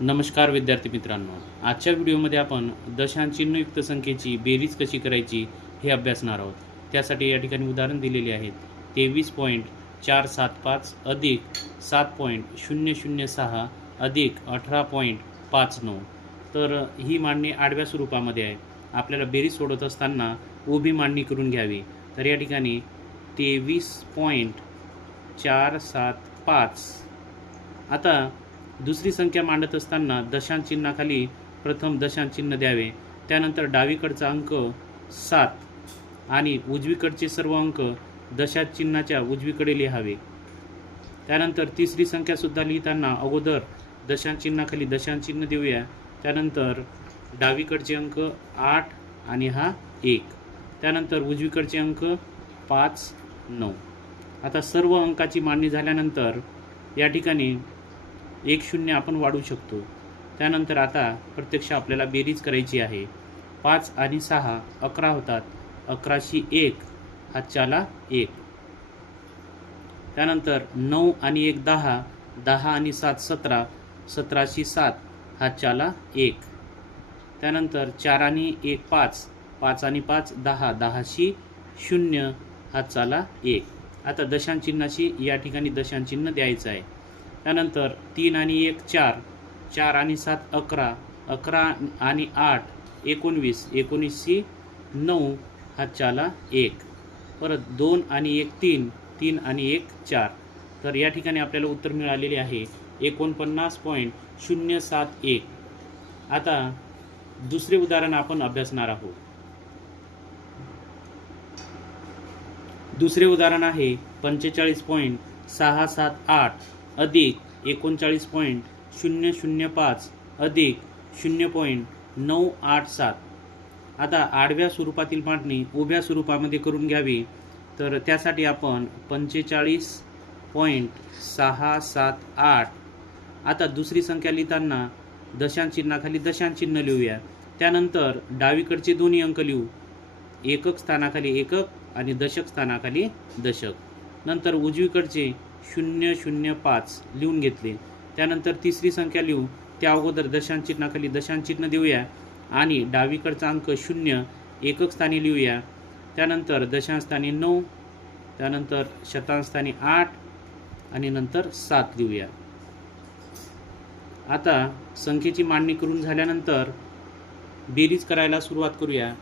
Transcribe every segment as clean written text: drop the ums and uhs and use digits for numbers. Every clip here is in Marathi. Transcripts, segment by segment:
नमस्कार विद्यार्थी मित्रांनो, आजच्या व्हिडिओमध्ये आपण दशांशचिन्हयुक्त संख्येची बेरीज कशी करायची हे अभ्यासणार आहोत. त्यासाठी या ठिकाणी उदाहरण दिलेले आहेत. 23.475 अधिक 7.006 अधिक 18.59. तर ही मांडणी आडव्या स्वरूपामध्ये आहे. आपल्याला बेरीज सोडवत असताना उभी मांडणी करून घ्यावी. तर या ठिकाणी 23.475. आता दुसरी संख्या मांडत असताना दशांश चिन्हाखाली प्रथम दशांश चिन्ह द्यावे. त्यानंतर डावीकडचा अंक 7 आणि उजवीकडचे सर्व अंक दशांश चिन्हाच्या उजवीकडे लिहावे. त्यानंतर तिसरी संख्यासुद्धा लिहिताना अगोदर दशांश चिन्हाखाली दशांश चिन्ह देऊया. त्यानंतर डावीकडचे अंक 8 आणि हा 1. त्यानंतर उजवीकडचे अंक 5, 9. आता सर्व अंकाची मांडणी झाल्यानंतर या ठिकाणी 1 0 आपण वाढू शकतो. त्यानंतर आता प्रत्यक्ष आपल्याला बेरीज करायची आहे. 5 आणि 6 11 होतात. 11शी 1 हातच्याला 1. त्यानंतर 9 आणि 1 10. 10 आणि 7 17. 17शी 7 हातच्याला 1. त्यानंतर 4 आणि 1 5. 5 आणि 5 10. 10शी 0 हातच्याला 1. आता दशांश चिन्हाशी या ठिकाणी दशांश चिन्ह द्यायचं आहे. त्यानंतर 3 आणि 1 4. 4 आणि 7 11. 11 आणि 8 19. 19शी 9 हातच्याला 1. परत 2 आणि 1 3. 3 आणि 1 4. तर या ठिकाणी आपल्याला उत्तर मिळालेले आहे 49.071. आता दुसरे उदाहरण आपण अभ्यासणार आहोत. दुसरे उदाहरण आहे 45.678 अधिक 39.005 अधिक 0.987. आता आडव्या स्वरूपातील मांडणी उभ्या स्वरूपामध्ये करून घ्यावी. तर त्यासाठी आपण 45.678. आता दुसरी संख्या लिहिताना दशांश चिन्हाखाली दशांश चिन्ह लिहूया. त्यानंतर डावीकडचे दोन्ही अंक लिहू. एकक स्थानाखाली एकक आणि दशक स्थानाखाली दशक. नंतर उजवीकडचे 005 लिहून घेतले. त्यानंतर तिसरी संख्या लिहू. त्या अगोदर दशांश चिन्हाखाली दशांश चिन्ह देऊया आणि डावीकडचा अंक 0 एकक स्थानी लिहूया. त्यानंतर दशांश स्थानी 9. त्यानंतर शतांश स्थानी 8 आणि नंतर 7 लिहूया. आता संख्येची मांडणी करून झाल्यानंतर बेरीज करायला सुरुवात करूया.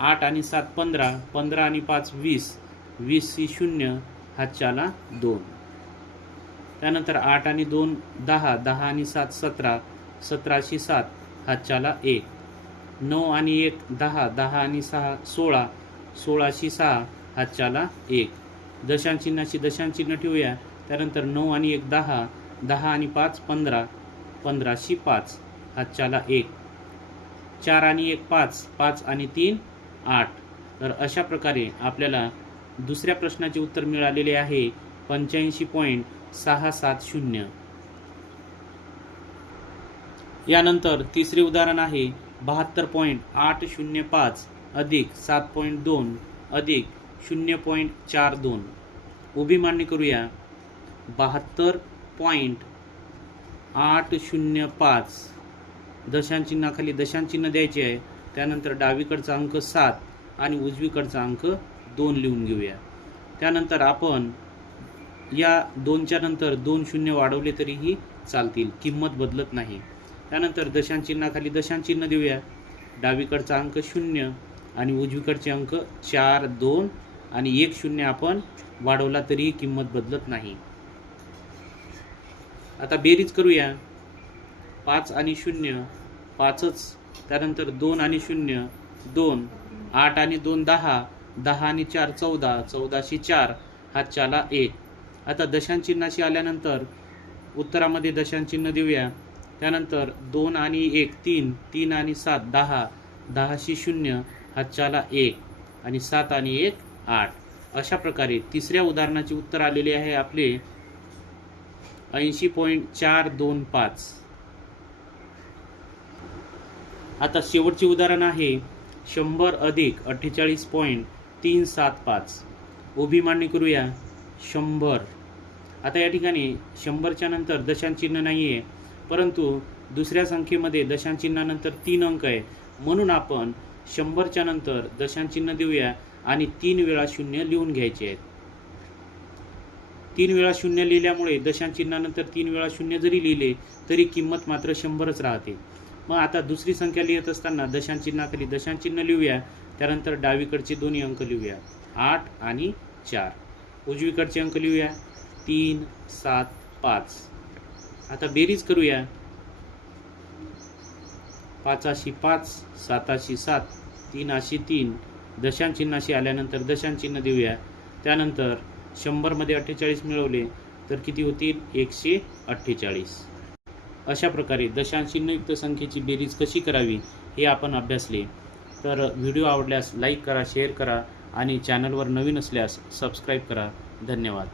8 आणि 7 15. 15 आणि 5 20. 20शी 0 हातच्याला 2. त्यानंतर 8 आणि 2 10. 10 आणि 7 17. 17शी 7 हातच्याला 1. 9 आणि 1 10. 10 आणि 6 16. 16शी 6 हातच्याला 1. दशांश चिन्हाशी दशांश चिन्ह ठेवूया. त्यानंतर 9 आणि 1 10. 10 आणि 5 15. 15शी 5 हातच्याला 1. 4 आणि 1 5. 5 आणि 3 8. तर अशा प्रकारे आपल्याला दुसऱ्या प्रश्नाचे उत्तर मिळालेले आहे 85.670. यानंतर तिसरे उदाहरण आहे 72.805 अधिक 7.2 अधिक 0.42. उभी मांडणी करूया. 72.805 दशांश चिन्हाखाली दशांश चिन्ह द्यायचे आहे. त्यानंतर डावीकडचा अंक 7 आणि उजवीकडचा अंक 2 लिहून घेऊया. त्यानंतर आपण या 2च्या नंतर 2 0 वाढवले तरीही चालतील, किंमत बदलत नाही. त्यानंतर दशांश चिन्हाखाली दशांश चिन्ह देऊया. डावीकडचा अंक 0 आणि उजवीकडचे अंक 4 2 आणि 1 0 आपण वाढवला तरीही किंमत बदलत नाही. आता बेरीज करूया. 5 आणि 0 5च. त्यानंतर 2 आणि 0 2. 8 आणि 2 10. 10 आणि 4 14. 14शी 4 हातच्याला 1. आता दशांश चिन्हाशी आल्यानंतर उत्तरामध्ये दशांश चिन्ह देऊया. त्यानंतर 2 आणि 1 3. 3 आणि 7 10. 10शी 0 हातच्याला 1 आणि 7 आणि 1 8. अशा प्रकारे तिसऱ्या उदाहरणाचे उत्तर आलेले आहे आपले 80.425. आता शेवटचे उदाहरण आहे 100 अधिक 48.375. उभी मांडणी करूया. 100. आता या ठिकाणी 100च्या नंतर दशांश चिन्ह नाही आहे, परंतु दुसऱ्या संख्येमध्ये दशांचिन्हानंतर 3 अंक आहे, म्हणून आपण 100च्या नंतर दशांचिन्ह देऊया आणि 3 वेळा शून्य लिहून घ्यायचे आहेत. 3 वेळा शून्य लिहिल्यामुळे दशांचिन्हानंतर 3 वेळा शून्य जरी लिहिले तरी किंमत मात्र 100च राहते. मग आता दुसरी संख्या लिहित असताना दशांचिन्हाखाली दशांचिन्ह लिहूया, त्यानंतर डावीकडचे दोन्ही अंक लिहूया 8 आणि 4. उजवीकडचे अंक लिहूया 3, 7, 5. आता बेरीज करूया. 5 5, 7 7, 3 3. दशांचिन्हाशी आल्यानंतर दशांचिन्ह देऊया, त्यानंतर 100मध्ये 48 मिळवले तर किती होतील 148. अशा प्रकारे दशांचिन्हयुक्त संख्येची बेरीज कशी करावी हे आपण अभ्यासले. तर व्हिडिओ आवडल्यास लाईक करा, शेअर करा आणि चॅनलवर नवीन असल्यास सबस्क्राईब करा. धन्यवाद.